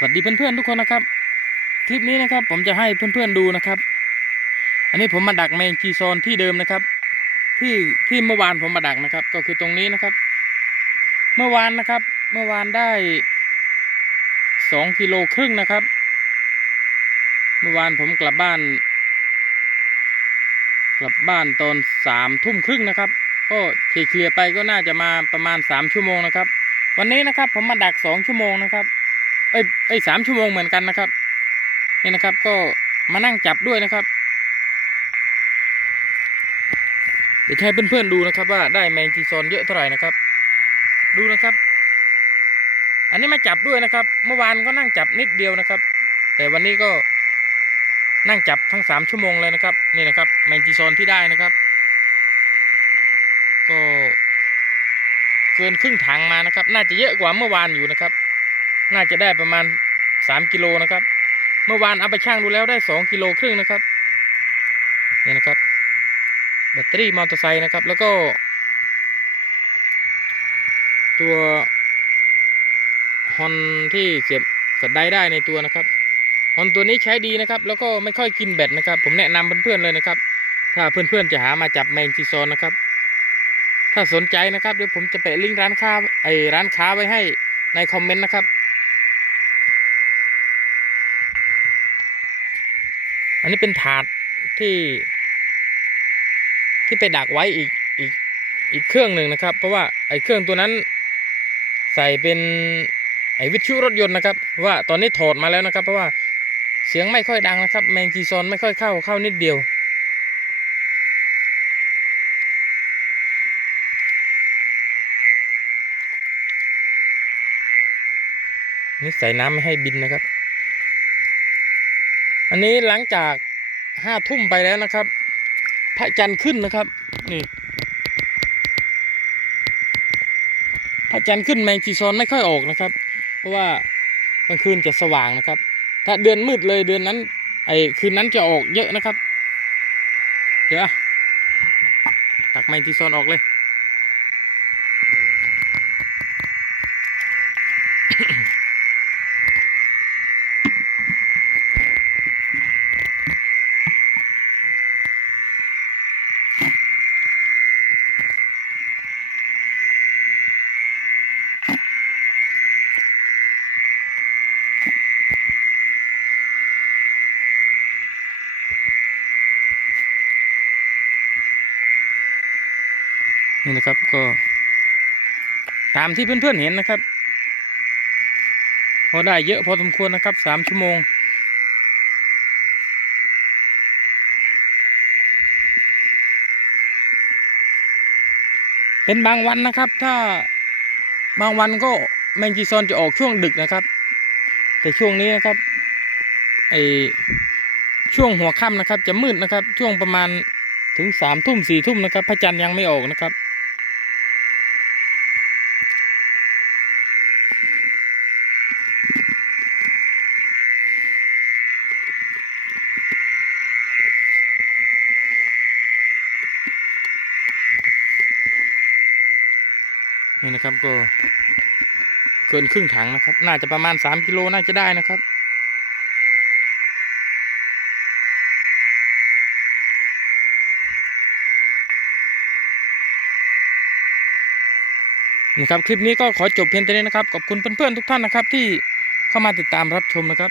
สวัสดีเพื่อนๆทุกคนนะครับ คลิปนี้นะครับ ผมจะให้เพื่อนๆดูนะครับ อันนี้ผมมาดักแมงจีซอนที่เดิมนะครับ ที่ที่เมื่อวานผมมาดักนะครับ ก็คือตรงนี้นะครับ เมื่อวานนะครับ เมื่อวานได้สองกิโลครึ่งนะครับ เมื่อวานผมกลับบ้าน กลับบ้านตอนสามทุ่มครึ่งนะครับ ก็เฉลี่ยๆไปก็น่าจะมาประมาณสามชั่วโมงนะครับ วันนี้นะครับผมมาดักสองชั่วโมงนะครับ เอ้ยเอ้ยสามชั่วโมงเหมือนกันนะครับ นี่นะครับก็มานั่งจับด้วยนะครับ เดี๋ยวให้เพื่อนๆดูนะครับว่าได้แมงจีซอนเยอะเท่าไหร่นะครับ ดูนะครับ อันนี้มาจับด้วยนะครับ เมื่อวานก็นั่งจับนิดเดียวนะครับ แต่วันนี้ก็นั่งจับทั้งสามชั่วโมงเลยนะครับนี่นะครับแมงจีซอนที่ได้นะครับ ก็เกินครึ่งถังมานะครับ น่าจะเยอะกว่าเมื่อวานอยู่นะครับ น่าจะได้ประมาณสามกิโลนะครับ เมื่อวานเอาไปช่างดูแล้วได้สองกิโลครึ่งนะครับนี่นะครับ แบตเตอรี่มอเตอร์ไซค์นะครับ แล้วก็ ตัวฮอนที่เสียบกับได้ได้ในตัวนะครับฮอนตัวนี้ใช้ดีนะครับ แล้วก็ไม่ค่อยกินแบตนะครับ ผมแนะนำเพื่อนๆเลยนะครับ ถ้าเพื่อนๆจะหามาจับแมงจีซอนนะครับ ถ้าสนใจนะครับเดี๋ยวผมจะแปะลิงก์ร้านค้าไอร้านค้าไว้ให้ในคอมเมนต์นะครับ นนี้เป็นถาดที่ ที่ไปดักไว้อีกอีกอีกเครื่องหนึ่งนะครับ เพราะว่าไอเครื่องตัวนั้นใส่เป็นไอวิทยุรถยนต์นะครับว่าตอนนี้ถอดมาแล้วนะครับ เพราะว่าเสียงไม่ค่อยดังนะครับ แมงจีซอนไม่ค่อยเข้าเข้านิดเดียวนี่ใส่น้ำไม่ให้บินนะครับ อันนี้หลังจากห้าทุ่มไปแล้วนะครับ พระจันทร์ขึ้นนะครับ นี่ พระจันทร์ขึ้นแมงจีซอนไม่ค่อยออกนะครับ เพราะว่ากลางคืนจะสว่างนะครับ ถ้าเดือนมืดเลยเดือนนั้น ไอ้คืนนั้นจะออกเยอะนะครับ เดี๋ยวตักแมงจีซอนออกเลย นี่นะครับก็ตามที่เพื่อนๆเห็นนะครับ พอได้เยอะพอสมควรนะครับสามชั่วโมง เป็นบางวันนะครับ ถ้าบางวันก็แมงจีซอนจะออกช่วงดึกนะครับ แต่ช่วงนี้นะครับไอช่วงหัวค่ำนะครับ จะมืดนะครับ ช่วงประมาณถึงสามทุ่มสี่ทุ่มนะครับพระจันทร์ยังไม่ออกนะครับ นี่นะครับก็เกินครึ่งถังนะครับ น่าจะประมาณสามกิโลน่าจะได้นะครับนะครับ คลิปนี้ก็ขอจบเพียงเท่านี้นะครับ ขอบคุณเพื่อนๆทุกท่านนะครับ ที่เข้ามาติดตามรับชมนะครับ